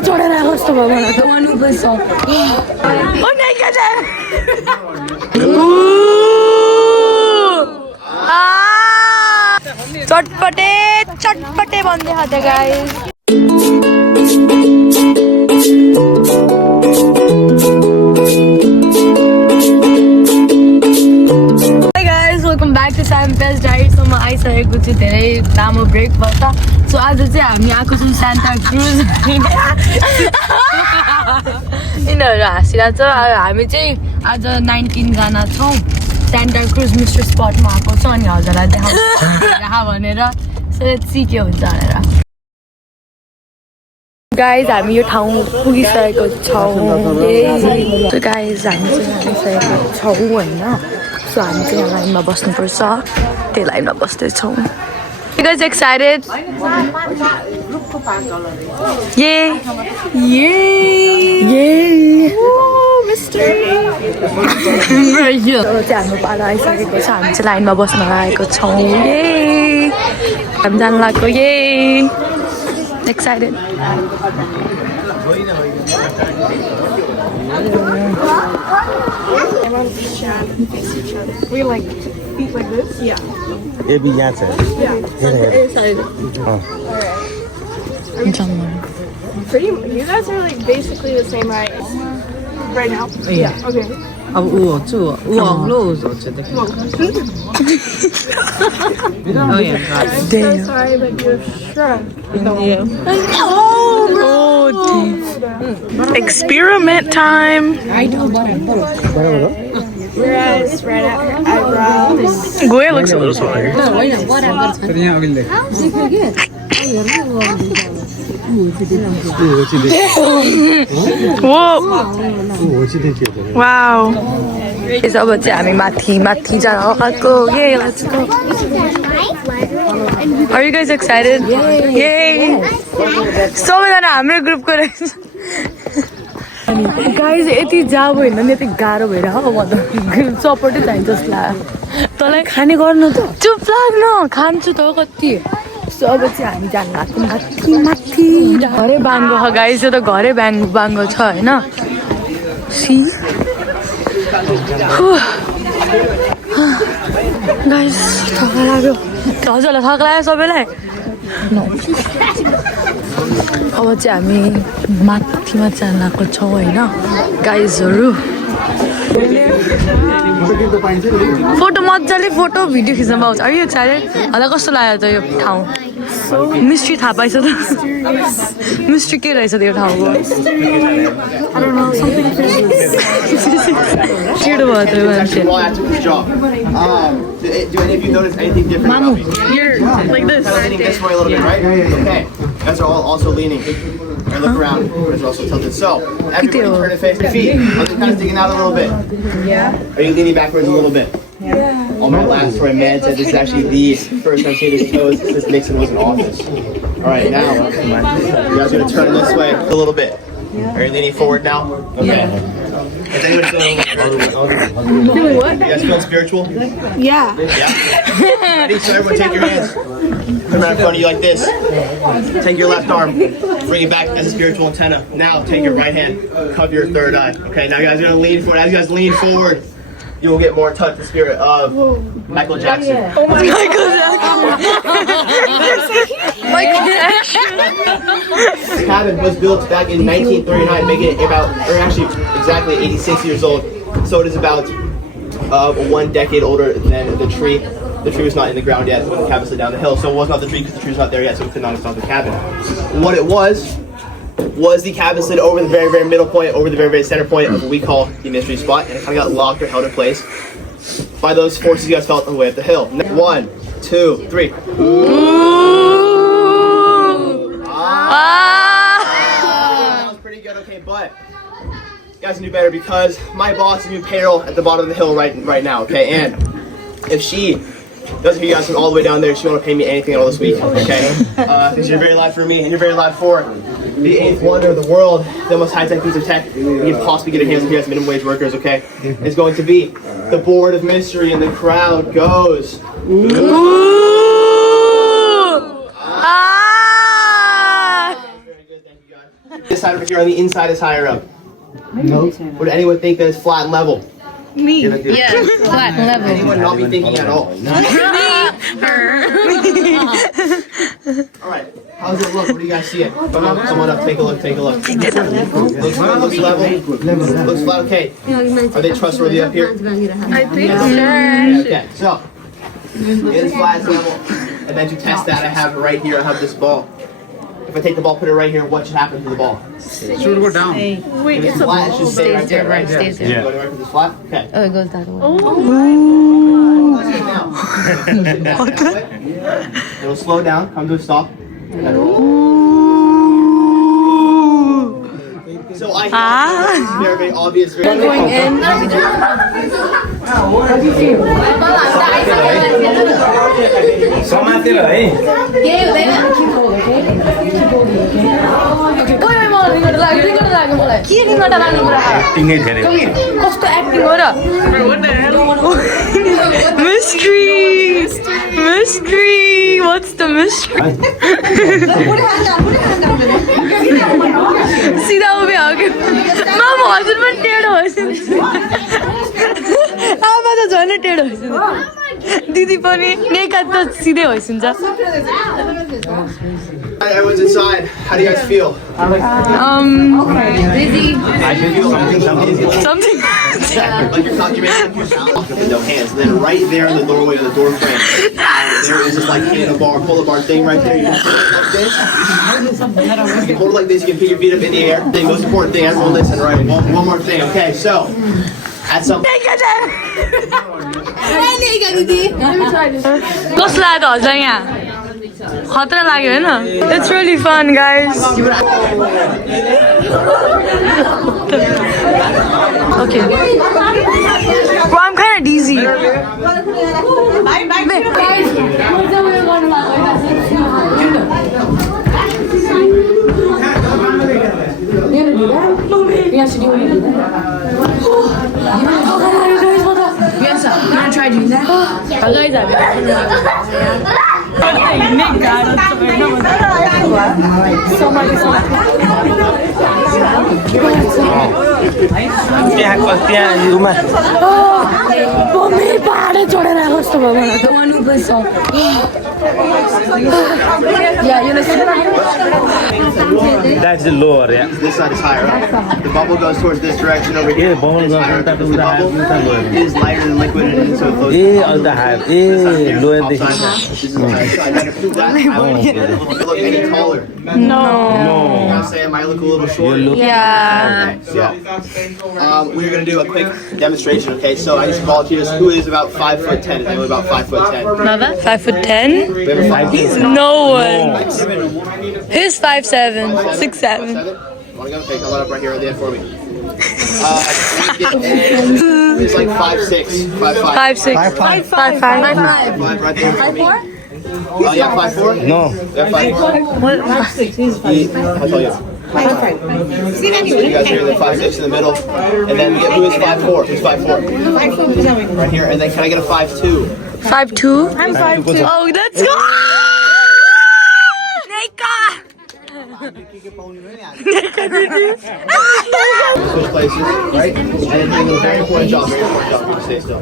चढेर आएको जस्तो भयो मलाई त मनपर्छ चटपटे चटपटे भन्दै खाँदै guys welcome back to Saim best डाइटसम्म आइसकेको छु धेरै लामो ब्रेक भयो त सो आज चाहिँ हामी आएको छौँ सान्ता क्रुज यिनीहरू हाँसिरहेको छ हामी चाहिँ आज 19 जना छौँ सान्ता क्रुज मिस्टर स्पटमा आएको छ अनि हजुरलाई देखाउनु भनेर सो लेट्स सी के हुन्छ भनेर गाइज हामी यो ठाउँ पुगिसकेको छौँ गाइज हामी चाहिँ आइसकेको छौँ होइन सो हामी चाहिँ यहाँ लाइनमा बस्नुपर्छ त्यही लाइनमा बस्दैछौँ You guys excited? Yay! Yay! Yay! Woo! Mystery! चाहिँ हाम्रो पारा आइसकेको छ हामी चाहिँ लाइनमा बस्न लागेको छौँ Yay! हामी जानु लागेको Yay! Excited! We like feet like this? Yeah. It'd be Yanta. Yeah. Excited. Pretty. You guys are like basically the same height right now. Yeah. Okay. Oh yeah. I'm so sorry, but you're shrunk. Experiment time! Whereas right at her eyebrows. Goya looks a little smaller. Whoa! Wow! Is अब चाहिँ हामी माथि जान आएको Yay! Let's go! Are you guys excited? Yay! सबैजना हाम्रो ग्रुपको रहेछ गाइज यति जाब होइन नि यति गाह्रो भएर हो म त सपोर्टै चाहिन्छ जस्तो लाग्यो तँलाई खाने गर्नु त चुप लाग्न खान्छु त कति सो अब चाहिँ हामी जानु लाग्छौँ माथि घरै बाङ्गो छ गाइज यो त घरै बाङ्गो छ होइन सी गाइज थका लाग्यो हजुरलाई थका लाग्यो सबैलाई अब चाहिँ हामी माथिमा जानको छौँ होइन गाइजहरू फोटो मजाले फोटो भिडियो खिच्न पाउँछ आर यु एक्साइटेड होला कस्तो लाग्यो त यो ठाउँ मिस्ट्री थाहा पाइछ त मिस्ट्री के रहेछ त यो ठाउँको छिटो भयो त यो मान्छे मामु like this. Leaning this way a little bit, right? Okay. You guys are all also leaning. And look around. You guys are also tilted. So, everybody turn and face your feet. I'm kind of sticking out a little bit. Yeah. Are you leaning backwards a little bit? Yeah. On my last story, man said this is actually the first time seeing his toes since Nixon was in office. Alright, now, you guys are going to turn this way a little bit. Are you leaning forward now? Okay. Is anybody feeling Doing what? You guys feeling spiritual? Yeah. Yeah? Ready? So everyone take your hands. Come around in front of you like this. Take your left arm. Bring it back as a spiritual antenna. Now take your right hand. Cover your third eye. Okay, now you guys are going to lean forward. As you guys lean forward, you will get more in touch with the spirit of Michael Jackson. Oh my God. Michael Jackson This cabin was built back in 1939, making it about, or actually exactly 86 years old. So it is about 1 decade older than the tree. The tree was not in the ground yet when the cabin slid down the hill. So it was not the tree because the tree was not there yet, so it could not install the cabin. What it was the cabin slid over the very, very middle point, over the very, very center point of what we call the mystery spot, and it kind of got locked or held in place by those forces you guys felt on the way up the hill. 1, 2, 3. That was pretty good, okay, but you guys can do better because my boss is doing payroll at the bottom of the hill right now, okay? And if she doesn't hear you guys from all the way down there, she won't pay me anything at all this week, okay? Because you're very loud for me and you're very loud for the 8th wonder of the world, the most high-tech piece of tech we can possibly get our hands on here as minimum wage workers, okay? It's going to be the Board of Mystery, and the crowd goes. Very good, thank you guys. This side over here on the inside is higher up. No. Would anyone think that it's flat and level? Me. Yeah, flat level. Anyone not be thinking at all? All right. How does it look? What do you guys see it? Come on up. Take a look. Looks level. Looks flat. Okay. Are they trustworthy up here? I think so. Okay. So it's flat as level. And then to test that, I have right here. I have this ball. If I take the ball, put it right here, what should happen to the ball? Should go down. Wait, If it's flat, it should stay right there, right? stays there. Go anywhere because it's flat. Okay. Oh, it goes that way. Now. It'll slow down. Come to a stop. So I it's very, very obvious. Very Going in. Sama tira eh. Tinggal धेरै. कस्तो acting हो र mystery what's the mystery सिधा उभे हो कि मामा हजुर पनि टेढो भइसक्छ आमा त झन् टेढो भइसक्छ दिदी पनि नेका त सिधै भइसक्छ Everyone's inside. How do you guys feel? Dizzy. I feel something Like you're talking about with no hands. And then right there in the doorway of the door frame, there is this like handlebar, pull bar thing right there. You can hold it like this. You can hold it like this. You can put your feet up in the air. The most important thing, everyone listen, right? One more thing. Okay, so at some. कस्तो लाग्यो हजुर यहाँ खतरा लाग्यो होइन it's really fun guys okay Bro, I'm kind of dizzy. Yes, sir. You wanna try doing that? त्यहाँ रुममा mummy पाहाडै चढेर आएको जस्तो भयो मलाई त Yeah, you know, That's the lower, yeah. This side is higher up. The bubble goes towards this direction over here. Yeah, bubble It's goes higher up. towards The that bubble direction. is lighter than liquid and so it flows. A all the high. A lower Top देखि side. This is the higher side. Now to prove that, I want you to look any taller. no. I say I might look a little short. You look Yeah. So, we're gonna do a quick demonstration. Okay, so I just volunteers who is about 5'10". Is anyone about 5'10"? Baba? 5'10"? We have a 5'10". No one. He's 5'7", 6'7". Want to go? Okay, come on up right here, there for me. He's like 5'6", 5'5". 5'6". 5'5". 5'5" right there. 5'4"? Yeah, 5'4". No. Yeah, 5'4". I'll tell you. So you guys are the 5'6" in the middle, and then we get who is 5'4". Who's 5'4"? Right here, and then can I get a 5'2"? 5'2"? I'm 5'2". Oh, let's go! Nika! Switch places, right? And then take a very important job. Very important job. You stay still.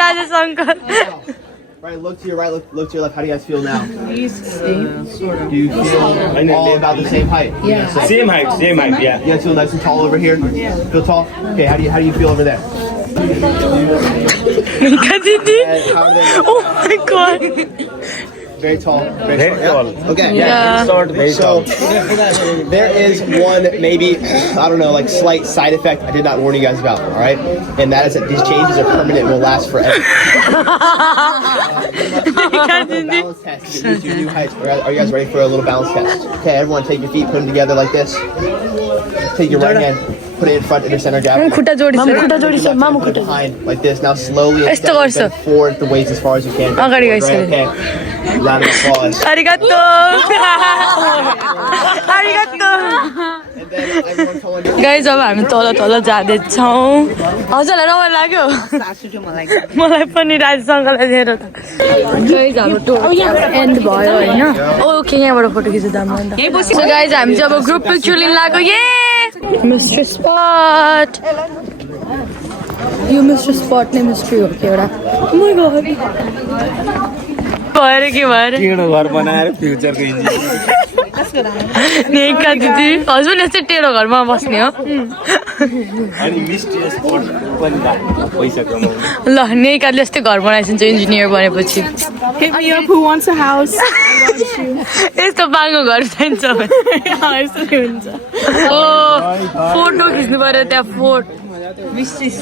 Rajesh uncle. Right, look to your right, look to your left. How do you guys feel now? Do you feel all about the same height? Yeah. Same height, yeah. You guys feel nice and tall over here? Feel tall? Okay, how do you feel over there? Nika didi. And how are they? Oh my god. Very tall. Very tall. Okay. Yeah. Short, very So tall. there is one maybe I don't know like slight side effect I did not warn you guys about. All right, and that is that these changes are permanent and will last forever. Balance test. To get your new heights. Are you guys ready for a little balance test? Okay, everyone, take your feet, put them together like this. Take your right hand, put it in front of your center gap. खुट्टा जोडिस मामु Put it behind like this. Now slowly and Esto steadily gorso. bend forward the weights as far as you can. Agadi Right, gaisu. okay. Round of applause. Arigato. Arigato. And then everyone come on guys अब हामी तल तल जाँदैछौँ हजुरलाई रमाइलो लाग्यो मलाई पनि राजसँगलाई लिएर त गाइज हाम्रो टुर एन्ड भयो होइन ओके यहाँबाट फोटो खिच्दा अन्त सो गाइज हामी चाहिँ अब ग्रुप पिक्चर लिन लाग्यो ये मिस्टर स्पट यो मिस्टर स्पट नै मिस्ट्री हो कि एउटा भएर के भएर टेढो घर बनाएर फ्युचरको इन्जिन नेका दिदी हजुर यस्तै टेढो घरमा बस्ने हो अनि मिस्ट्री स्पोर्ट पनि पैसा कमाउने ल नेकाले यस्तै घर बनाइदिन्छ इन्जिनियर बनेपछि Hit me up. Who wants a house? यस्तो बाङ्गो घर चाहिन्छ फोटो खिच्नु पर्यो त्यहाँ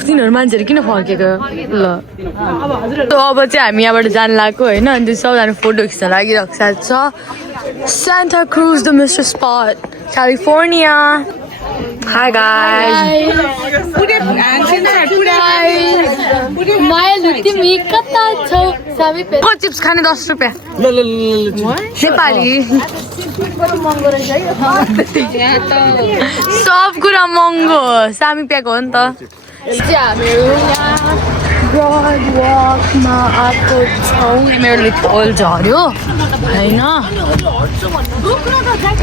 तिनीहरू मान्छेहरू किन फर्केको ल अब चाहिँ हामी यहाँबाट जानु लाग्यो होइन अनि त्यो सबजना फोटो खिच्न लागिरहेको साथ छ Santa Cruz the Mr. Spot California Hi guys माया तिमी कता छौ को चिप्स खाने 10 रुपियाँ नेपाली सब कुरा महँगो सामी प्याएको हो नि त हामीहरू यहाँ ब्रड वकमा आएको छौँ मेरो लिटल झऱ्यो होइन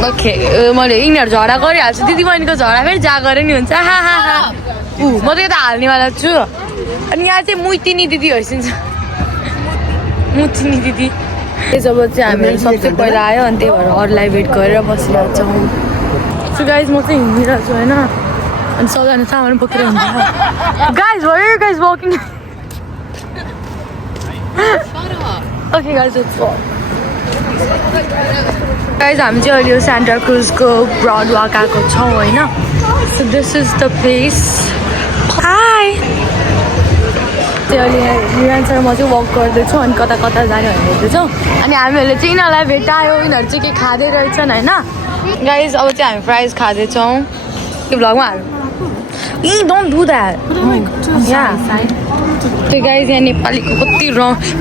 ओके मैले यिनीहरू झगडा गरिहाल्छु दिदी बहिनीको झगडा फेरि जा गरे नि हुन्छ हा हा हा म त यता हाल्नेवाला छु अनि यहाँ चाहिँ मुइतिनी दिदी होइसिन्छ मुतिनी दिदी जब चाहिँ हामीहरू सबसे पहिला आयो अनि त्यही भएर अरूलाई वेट गरेर बसिरहेको छौँ सो गाइज म चाहिँ हिँडिरहेको छु होइन अनि सबजना सामान बोकेर हुन्छ गाइज भयो guys walking okay guys guys हामी चाहिँ अहिले सेन्टा क्रुजको ब्रड वाक आएको छौँ होइन so this is the place high चाहिँ अहिले निरन्तर म चाहिँ वक गर्दैछु अनि कता कता जाने भनेर हेर्दैछौँ अनि हामीहरूले चाहिँ यिनीहरूलाई भेटायो यिनीहरू चाहिँ के खाँदै रहेछन् होइन गाइज अब चाहिँ हामी फ्राइज खाँदैछौँ त्यो भ्लगमा हाल्नु डोन्ट डु द्याट त्यो गाइज यहाँ नेपालीको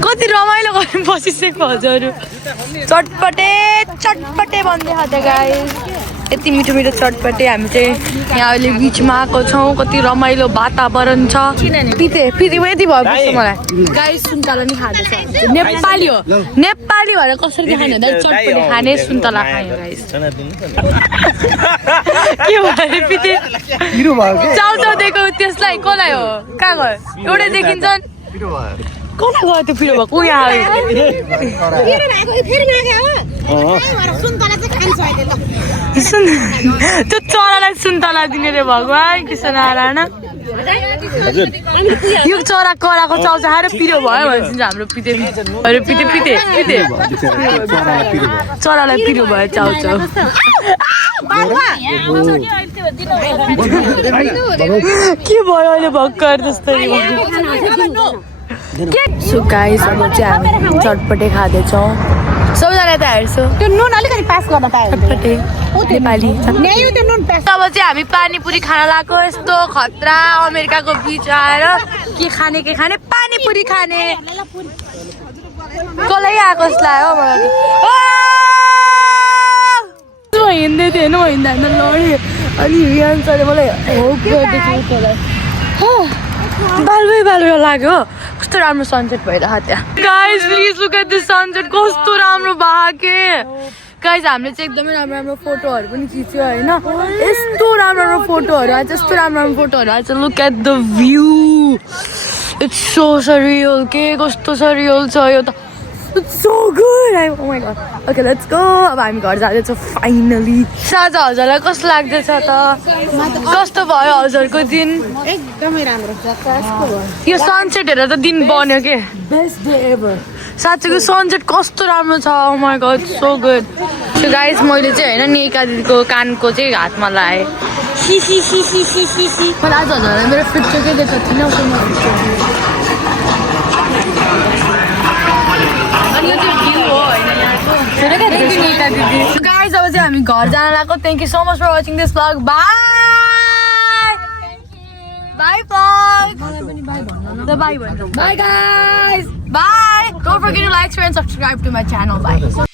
कति रमाइलो गर्नु बसिसकेको हजुरहरू चटपटे भन्दै छ त्यो गाइज यति मिठो मिठो चटपटे हामी चाहिँ यहाँ अहिले बिचमा आएको छौँ कति रमाइलो वातावरण छ पिते यति भएपछि मलाई गाइज सुन्तला नि खाँदैछ नेपाली हो नेपाली भएर कसरी खाने भन्दा चटपटे खाने सुन्तला खायो गाइज के भयो पिते चाउचाउ दिएको त्यसलाई कसलाई हो कहाँ गयो एउटै देखिन्छन् कसलाई गयो त्यो पिरो भएको यहाँ त्यो चरालाई सुन्तला दिने रे भगवान् कृष्ण नारायण यो चरा कराको चाउचाउ खाएर पिरो भयो भन्छ हाम्रो पिते चरालाई पिरो भयो चाउचाउ के भयो अहिले भर्खर जस्तै सो गाइस अब चाहिँ हामी चटपटे खाँदैछौँ सबैजना त हेर्छु त्यो नुन अलिकति पास गर्न पायो चटपटे नेपाली त्यो नुन पास अब चाहिँ हामी पानीपुरी खान लाग्यो यस्तो खतरा अमेरिकाको बिच आएर के खाने पानीपुरी खाने कसलाई आएको जस्तो लाग्यो मलाई हिँड्दै थिएँ होइन म हिँड्दा लड्यो अनि हिँड्छले मलाई होप गर्दैछु उसलाई बालुवा लाग्यो कस्तो राम्रो सनसेट भइरहेको त्यहाँ guys please look at this sunset कस्तो राम्रो भाके गाइज हामीले चाहिँ एकदमै राम्रो फोटोहरू पनि खिच्यो होइन यस्तो राम्रो फोटोहरू आएछ look at the view it's so surreal के कस्तो सरियल छ यो त It's so good! Oh my god. Okay, let's go. अब हामी घर जाँदैछौँ फाइनली साझा हजुरलाई कस्तो लाग्दैछ त कस्तो भयो हजुरको दिन एकदमै राम्रो छ कस्तो भयो यो सनसेट हेरेर त दिन बन्यो के बेस्ट डे एभर साँच्चैको सनसेट कस्तो राम्रो छ oh my god so good so guys मैले चाहिँ होइन नेका दिदीको कानको चाहिँ हातमा लाएँ मलाई आज हजुरलाई मेरो पिक्चर के देखाएको थिइनँ उसमा guys, अब चाहिँ हामी घर जान लाग्यो thank you so much for watching this vlog bye vlog bye guys bye don't forget to like share and subscribe to my channel bye